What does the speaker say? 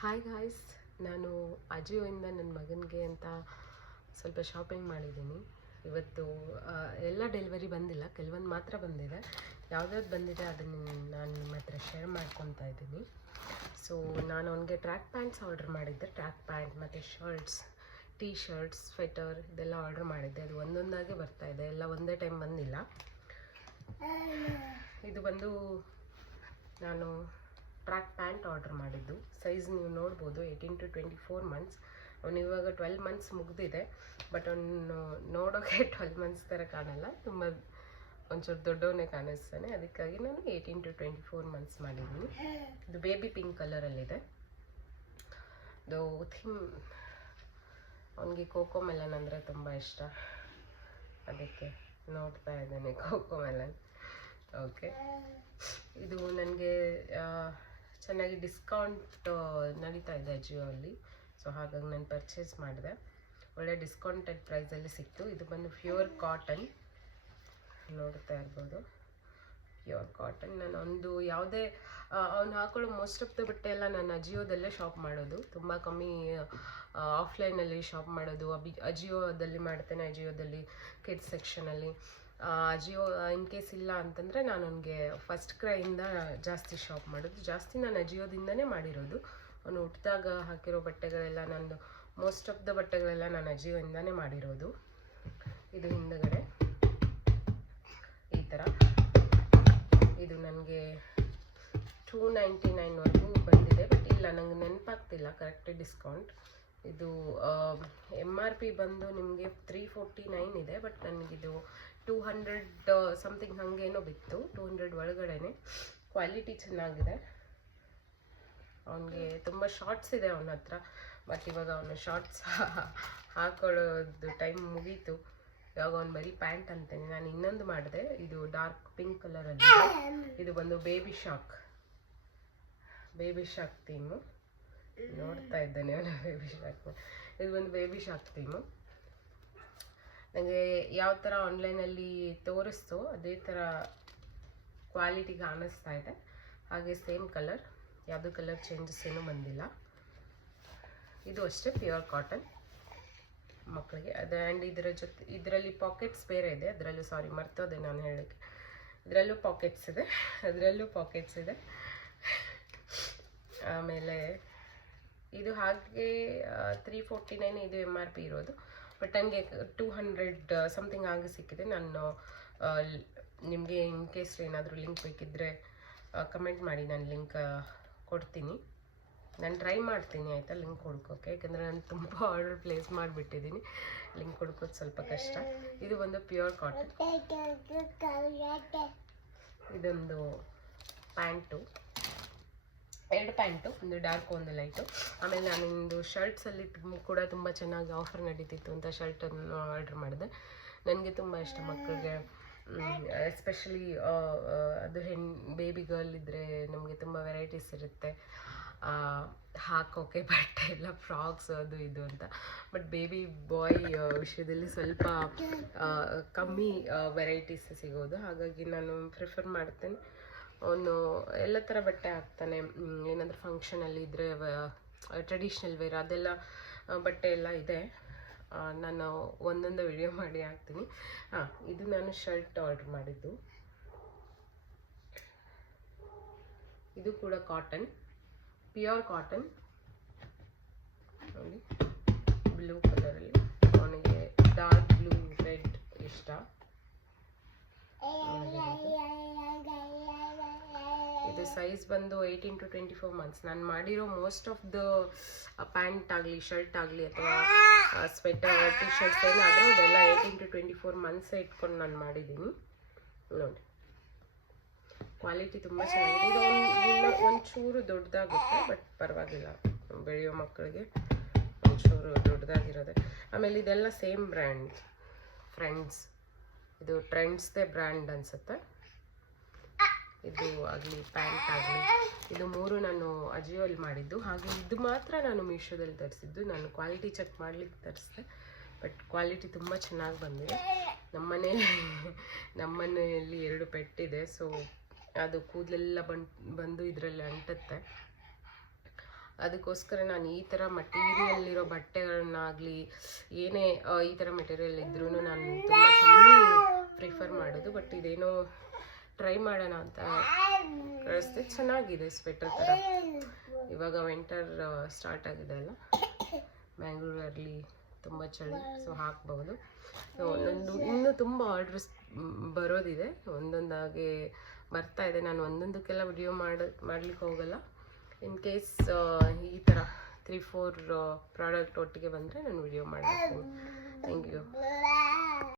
Hi guys, ನಾನು ಅಜಿಯೋಯಿಂದ ನನ್ನ ಮಗನಿಗೆ ಅಂತ ಸ್ವಲ್ಪ ಶಾಪಿಂಗ್ ಮಾಡಿದ್ದೀನಿ. ಇವತ್ತು ಎಲ್ಲ ಡೆಲಿವರಿ ಬಂದಿಲ್ಲ, ಕೆಲವೊಂದು ಮಾತ್ರ ಬಂದಿದೆ. ಯಾವ್ದಾವ್ದು ಬಂದಿದೆ ಅದನ್ನು ನಾನು ನಿಮ್ಮ ಹತ್ರ ಶೇರ್ ಮಾಡ್ಕೊತಾ ಇದ್ದೀನಿ. ಸೊ ನಾನು ಅವನಿಗೆ ಟ್ರ್ಯಾಕ್ ಪ್ಯಾಂಟ್ಸ್ ಆರ್ಡರ್ ಮಾಡಿದ್ದೆ. ಟ್ರ್ಯಾಕ್ ಪ್ಯಾಂಟ್ ಮತ್ತು ಶರ್ಟ್ಸ್, ಟೀ ಶರ್ಟ್ಸ್, ಸ್ವೆಟರ್ ಇದೆಲ್ಲ ಆರ್ಡರ್ ಮಾಡಿದ್ದೆ. ಅದು ಒಂದೊಂದಾಗೆ ಬರ್ತಾಯಿದೆ, ಎಲ್ಲ ಒಂದೇ ಟೈಮ್ ಬಂದಿಲ್ಲ. ಇದು ಬಂದು ನಾನು ಟ್ರ್ಯಾಕ್ ಪ್ಯಾಂಟ್ ಆರ್ಡರ್ ಮಾಡಿದ್ದು. ಸೈಜ್ ನೀವು ನೋಡ್ಬೋದು, 18 to 24 ಮಂತ್ಸ್. ಅವನು ಇವಾಗ 12 ಮಂತ್ಸ್ ಮುಗಿದಿದೆ, ಬಟ್ ಅವನು ನೋಡೋಕ್ಕೆ 12 ಮಂತ್ಸ್ ಥರ ಕಾಣಲ್ಲ, ತುಂಬ ಒಂಚೂರು ದೊಡ್ಡವನೇ ಕಾಣಿಸ್ತಾನೆ. ಅದಕ್ಕಾಗಿ ನಾನು 18 to 24 ಮಂತ್ಸ್ ಮಾಡಿದ್ದೀನಿ. ಇದು ಬೇಬಿ ಪಿಂಕ್ ಕಲರಲ್ಲಿದೆ. ಇದು ಥೀಮ್, ಅವನಿಗೆ ಕೋಕೋ ಮೆಲನ್ ಅಂದರೆ ತುಂಬ ಇಷ್ಟ, ಅದಕ್ಕೆ ನೋಡ್ತಾ ಇದ್ದಾನೆ ಕೋಕೋ ಮೆಲನ್. ಓಕೆ, ಇದು ನನಗೆ ಚೆನ್ನಾಗಿ ಡಿಸ್ಕೌಂಟ್ ನಡೀತಾ ಇದೆ ಅಜಿಯೋ ಅಲ್ಲಿ. ಸೊ ಹಾಗಾಗಿ ನಾನು ಪರ್ಚೇಸ್ ಮಾಡಿದೆ. ಒಳ್ಳೆ ಡಿಸ್ಕೌಂಟೆಡ್ ಪ್ರೈಸಲ್ಲಿ ಸಿಕ್ತು. ಇದು ಬಂದು ಪ್ಯೂರ್ ಕಾಟನ್, ನೋಡ್ತಾ ಇರ್ಬೋದು, ಪ್ಯೂರ್ ಕಾಟನ್. ನಾನು ಒಂದು ಯಾವುದೇ ಅವ್ನು ಹಾಕೊಳ್ಳೋ ಮೋಸ್ಟ್ ಆಫ್ ದ ಬಟ್ಟೆ ಎಲ್ಲ ನಾನು ಅಜಿಯೋದಲ್ಲೇ ಶಾಪ್ ಮಾಡೋದು, ತುಂಬ ಕಮ್ಮಿ ಆಫ್ಲೈನಲ್ಲಿ ಶಾಪ್ ಮಾಡೋದು. ಅಜಿಯೋದಲ್ಲಿ ಮಾಡ್ತೇನೆ, ಅಜಿಯೋದಲ್ಲಿ ಕಿಡ್ಸ್ ಸೆಕ್ಷನಲ್ಲಿ. ಅಜಿಯೋ ಇನ್ ಕೇಸ್ ಇಲ್ಲ ಅಂತಂದರೆ ನಾನು ಅವನಿಗೆ ಫಸ್ಟ್ ಕ್ರೈಯಿಂದ ಜಾಸ್ತಿ ಶಾಪ್ ಮಾಡೋದು. ಜಾಸ್ತಿ ನಾನು ಅಜಿಯೋದಿಂದನೇ ಮಾಡಿರೋದು. ಅವನು ಹುಟ್ಟಿದಾಗ ಹಾಕಿರೋ ಬಟ್ಟೆಗಳೆಲ್ಲ, ನಂದು ಮೋಸ್ಟ್ ಆಫ್ ದ ಬಟ್ಟೆಗಳೆಲ್ಲ ನಾನು ಅಜಿಯೋಯಿಂದನೇ ಮಾಡಿರೋದು. ಇದು ಹಿಂದುಗಡೆ ಈ ಥರ, ಇದು ನನಗೆ 299ವರೆಗೂ ಬಂದಿದೆ, ಬಟ್ ಇಲ್ಲ ನನಗೆ ನೆನಪಾಗ್ತಿಲ್ಲ ಕರೆಕ್ಟ್ ಡಿಸ್ಕೌಂಟ್. ಇದು MRP ಬಂದು ನಿಮಗೆ 349 ಇದೆ, ಬಟ್ ನನಗಿದು 200 ಸಮಥಿಂಗ್ ಹಾಗೇನೋ ಬಿತ್ತು. 200 ಒಳಗಡೆ. ಕ್ವಾಲಿಟಿ ಚೆನ್ನಾಗಿದೆ. ಅವನಿಗೆ ತುಂಬ ಶಾರ್ಟ್ಸ್ ಇದೆ ಅವನ ಹತ್ರ, ಬಟ್ ಇವಾಗ ಅವನು ಶಾರ್ಟ್ಸ್ ಹಾಕೊಳ್ಳೋದು ಟೈಮ್ ಮುಗೀತು. ಇವಾಗ ಅವ್ನು ಬರೀ ಪ್ಯಾಂಟ್ ಅಂತೇನೆ. ನಾನು ಇನ್ನೊಂದು ಮಾಡಿದೆ, ಇದು ಡಾರ್ಕ್ ಪಿಂಕ್ ಕಲರಲ್ಲಿ. ಇದು ಬಂದು ಬೇಬಿ ಶಾಕ್ ಥೀಮು. ನೋಡ್ತಾ ಇದ್ದಾನೆ ಅವನ ಬೇಬಿ ಶಾಕ್. ಇದು ಒಂದು ಬೇಬಿ ಶಾಕ್ ಥೀಮು. ನನಗೆ ಯಾವ ಥರ ಆನ್ಲೈನಲ್ಲಿ ತೋರಿಸ್ತು ಅದೇ ಥರ ಕ್ವಾಲಿಟಿ ಕಾಣಿಸ್ತಾ ಇದೆ. ಹಾಗೆ ಸೇಮ್ ಕಲರ್, ಯಾವುದೂ ಕಲರ್ ಚೇಂಜಸ್ ಏನೂ ಬಂದಿಲ್ಲ. ಇದು ಅಷ್ಟೇ ಪ್ಯೂರ್ ಕಾಟನ್ ಮಕ್ಕಳಿಗೆ. ಅದು ಆ್ಯಂಡ್ ಇದರಲ್ಲಿ ಪಾಕೆಟ್ಸ್ ಬೇರೆ ಇದೆ. ಅದರಲ್ಲೂ ಸಾರಿ ಮರ್ತೋದೆ ನಾನು ಹೇಳೋಕ್ಕೆ, ಇದರಲ್ಲೂ ಪಾಕೆಟ್ಸ್ ಇದೆ. ಆಮೇಲೆ ಇದು ಹಾಗೆ 349 ಇದು MRP ಇರೋದು, ಬಟ್ ನನಗೆ 200 ಸಮಥಿಂಗ್ ಆಗಿ ಸಿಕ್ಕಿದೆ. ನಾನು ನಿಮಗೆ ಇನ್ ಕೇಸ್ ಏನಾದರೂ ಲಿಂಕ್ ಬೇಕಿದ್ದರೆ ಕಮೆಂಟ್ ಮಾಡಿ, ನಾನು ಲಿಂಕ್ ಕೊಡ್ತೀನಿ. ನಾನು ಟ್ರೈ ಮಾಡ್ತೀನಿ ಆಯಿತಾ ಲಿಂಕ್ ಹುಡ್ಕೋಕ್ಕೆ, ಯಾಕಂದರೆ ನಾನು ತುಂಬ ಆರ್ಡರ್ ಪ್ಲೇಸ್ ಮಾಡಿಬಿಟ್ಟಿದ್ದೀನಿ. ಲಿಂಕ್ ಹುಡ್ಕೋದು ಸ್ವಲ್ಪ ಕಷ್ಟ. ಇದು ಒಂದು ಪ್ಯೂರ್ ಕಾಟನ್. ಇದೊಂದು ಪ್ಯಾಂಟು, 2 ಪ್ಯಾಂಟು, ಒಂದು ಡಾರ್ಕ್ ಒಂದು ಲೈಟು. ಆಮೇಲೆ ನಾನೊಂದು ಶರ್ಟ್ಸಲ್ಲಿ ಕೂಡ ತುಂಬ ಚೆನ್ನಾಗಿ ಆಫರ್ ನಡೀತಿತ್ತು ಅಂತ ಶರ್ಟನ್ನು ಆರ್ಡ್ರ್ ಮಾಡಿದೆ. ನನಗೆ ತುಂಬ ಇಷ್ಟ ಮಕ್ಕಳಿಗೆ, ಎಸ್ಪೆಷಲಿ ಅದು ಬೇಬಿ ಗರ್ಲ್ ಇದ್ದರೆ ನಮಗೆ ತುಂಬ ವೆರೈಟೀಸ್ ಇರುತ್ತೆ ಹಾಕೋಕ್ಕೆ ಬಟ್ಟೆ ಎಲ್ಲ, ಫ್ರಾಕ್ಸ್ ಅದು ಇದು ಅಂತ. ಬಟ್ ಬೇಬಿ ಬಾಯ್ ವಿಷಯದಲ್ಲಿ ಸ್ವಲ್ಪ ಕಮ್ಮಿ ವೆರೈಟೀಸ್ ಸಿಗೋದು. ಹಾಗಾಗಿ ನಾನು ಪ್ರಿಫರ್ ಮಾಡ್ತೇನೆ. ಅವನು ಎಲ್ಲ ಥರ ಬಟ್ಟೆ ಹಾಕ್ತಾನೆ. ಏನಾದರೂ ಫಂಕ್ಷನಲ್ಲಿ ಇದ್ದರೆ ಟ್ರೆಡಿಷ್ನಲ್ ವೇರ್ ಅದೆಲ್ಲ ಬಟ್ಟೆ ಎಲ್ಲ ಇದೆ. ನಾನು ಒಂದೊಂದು ವಿಡಿಯೋ ಮಾಡಿ ಹಾಕ್ತೀನಿ. ಇದು ನಾನು ಶರ್ಟ್ ಆರ್ಡ್ರ್ ಮಾಡಿದ್ದು. ಇದು ಕೂಡ ಕಾಟನ್, ಪ್ಯೂರ್ ಕಾಟನ್ ನೋಡಿ, ಬ್ಲೂ ಕಲರಲ್ಲಿ. ಅವನಿಗೆ ಡಾರ್ಕ್ ಬ್ಲೂ, ರೆಡ್ ಇಷ್ಟ. ಇದು ಸೈಜ್ ಬಂದು 18 to 24 ಮಂತ್ಸ್. ನಾನು ಮಾಡಿರೋ ಮೋಸ್ಟ್ ಆಫ್ ದ ಪ್ಯಾಂಟ್ ಆಗಲಿ, ಶರ್ಟ್ ಆಗಲಿ, ಅಥವಾ ಸ್ವೆಟರ್, ಟಿ ಶರ್ಟ್ಸ್ ಏನಾದರೂ ಅದೆಲ್ಲ 18 to 24 ಮಂತ್ಸ್ ಇಟ್ಕೊಂಡು ನಾನು ಮಾಡಿದ್ದೀನಿ. ನೋಡಿ, ಕ್ವಾಲಿಟಿ ತುಂಬ ಚೆನ್ನಾಗಿದೆ. ಇದು ಒಂಚೂರು ದೊಡ್ಡದಾಗುತ್ತೆ, ಬಟ್ ಪರವಾಗಿಲ್ಲ, ಬೆಳೆಯೋ ಮಕ್ಕಳಿಗೆ ಒಂಚೂರು ದೊಡ್ಡದಾಗಿರೋದೆ. ಆಮೇಲೆ ಇದೆಲ್ಲ ಸೇಮ್ ಬ್ರ್ಯಾಂಡ್, ಫ್ರೆಂಡ್ಸ್. ಇದು ಟ್ರೆಂಡ್ಸ್ದೇ ಬ್ರ್ಯಾಂಡ್ ಅನಿಸುತ್ತೆ. ಇದು ಆಗಲಿ, ಪ್ಯಾಂಟ್ ಆಗಲಿ, ಇದು 3 ನಾನು ಅಜಿಯೋಲ್ಲಿ ಮಾಡಿದ್ದು. ಹಾಗೆ ಇದು ಮಾತ್ರ ನಾನು ಮೀಶೋದಲ್ಲಿ ತರಿಸಿದ್ದು. ನಾನು ಕ್ವಾಲಿಟಿ ಚೆಕ್ ಮಾಡಲಿಕ್ಕೆ ತರಿಸಿದೆ, ಬಟ್ ಕ್ವಾಲಿಟಿ ತುಂಬ ಚೆನ್ನಾಗಿ ಬಂದಿದೆ. ನಮ್ಮನೆಯಲ್ಲಿ 2 ಪೆಟ್ಟಿದೆ, ಸೊ ಅದು ಕೂದಲೆಲ್ಲ ಬಂದು ಇದರಲ್ಲಿ ಅಂಟುತ್ತೆ. ಅದಕ್ಕೋಸ್ಕರ ನಾನು ಈ ಥರ ಮಟೀರಿಯಲ್ ಇರೋ ಬಟ್ಟೆಗಳನ್ನಾಗಲಿ ಏನೇ ಈ ಥರ ಮೆಟೀರಿಯಲ್ ಇದ್ರೂ ನಾನು ತುಂಬ ಕಮ್ಮಿ ಪ್ರಿಫರ್ ಮಾಡೋದು. ಬಟ್ ಇದೇನೋ ಟ್ರೈ ಮಾಡೋಣ ಅಂತ ಕಳಿಸ್ದೆ. ಚೆನ್ನಾಗಿದೆ ಸ್ವೆಟರ್ ಥರ. ಇವಾಗ ವಿಂಟರ್ ಸ್ಟಾರ್ಟ್ ಆಗಿದೆ ಅಲ್ಲ, ಬ್ಯಾಂಗ್ಳೂರಲ್ಲಿ ತುಂಬ ಚಳಿ, ಸೊ ಹಾಕ್ಬಹುದು. ಸೊ ನಂದು ಇನ್ನೂ ತುಂಬ ಆರ್ಡ್ರಸ್ ಬರೋದಿದೆ, ಒಂದೊಂದಾಗಿ ಬರ್ತಾ ಇದೆ. ನಾನು ಒಂದೊಂದಕ್ಕೆಲ್ಲ ವಿಡಿಯೋ ಮಾಡ್ಲಿಕ್ಕೆ ಹೋಗಲ್ಲ. ಇನ್ ಕೇಸ್ ಈ ಥರ 3-4 ಪ್ರಾಡಕ್ಟ್ ಒಟ್ಟಿಗೆ ಬಂದರೆ ನಾನು ವಿಡಿಯೋ ಮಾಡ್ತೀನಿ. Thank you.